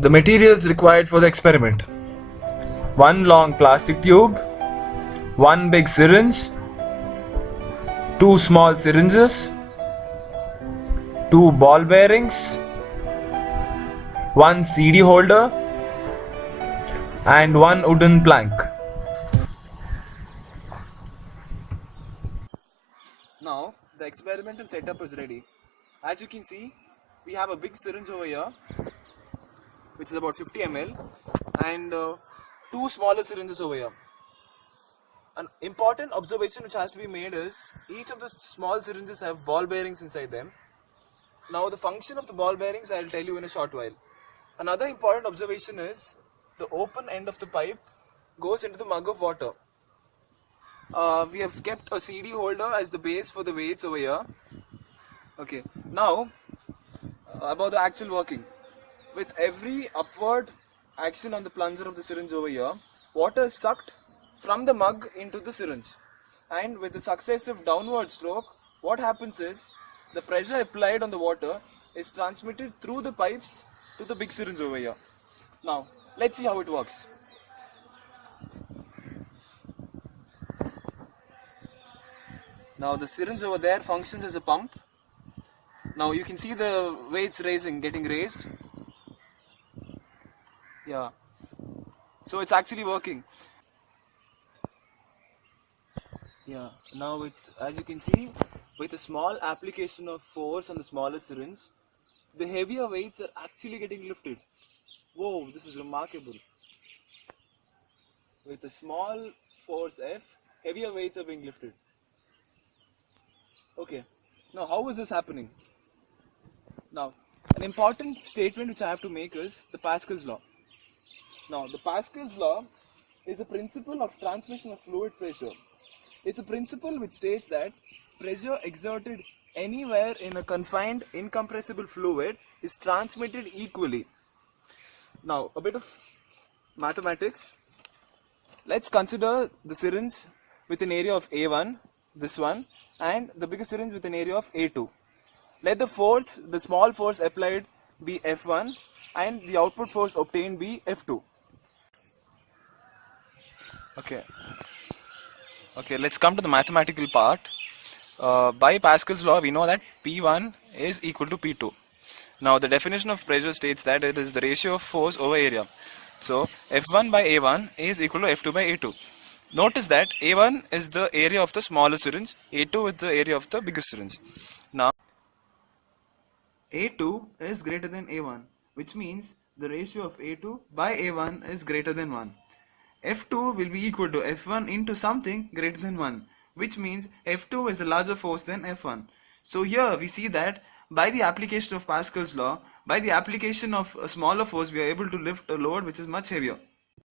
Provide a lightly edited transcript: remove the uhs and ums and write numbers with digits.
The materials required for the experiment: one long plastic tube, one big syringe, two small syringes, two ball bearings, one CD holder, and one wooden plank. Now the experimental setup is ready. As you can see, we have a big syringe over here, which is about 50 ml, and two smaller syringes over here. An important observation which has to be made is each of the small syringes have ball bearings inside them. Now the function of the ball bearings I will tell you in a short while. Another important observation is the open end of the pipe goes into the mug of water. We have kept a CD holder as the base for the weights over here. Okay, now about the actual working. With every upward action on the plunger of the syringe over here, water is sucked from the mug into the syringe, and with the successive downward stroke, what happens is the pressure applied on the water is transmitted through the pipes to the big syringe over here. Now let's see how it works. Now the syringe over there functions as a pump. Now you can see the weights getting raised. Yeah, so it's actually working. Yeah, now as you can see, with a small application of force on the smaller syringe, the heavier weights are actually getting lifted. Whoa, this is remarkable. With a small force F, heavier weights are being lifted. Okay, now how is this happening? Now, an important statement which I have to make is the Pascal's law. Now, the Pascal's law is a principle of transmission of fluid pressure. It's a principle which states that pressure exerted anywhere in a confined incompressible fluid is transmitted equally. Now, a bit of mathematics. Let's consider the syringe with an area of A1, this one, and the bigger syringe with an area of A2. Let the small force applied be F1 and the output force obtained be F2. Okay, let's come to the mathematical part. By Pascal's law, we know that P1 is equal to P2. Now, the definition of pressure states that it is the ratio of force over area. So, F1 by A1 is equal to F2 by A2. Notice that A1 is the area of the smaller syringe, A2 is the area of the biggest syringe. Now, A2 is greater than A1, which means the ratio of A2 by A1 is greater than 1. F2 will be equal to F1 into something greater than 1, which means F2 is a larger force than F1. So here we see that by the application of Pascal's law, by the application of a smaller force, we are able to lift a load which is much heavier.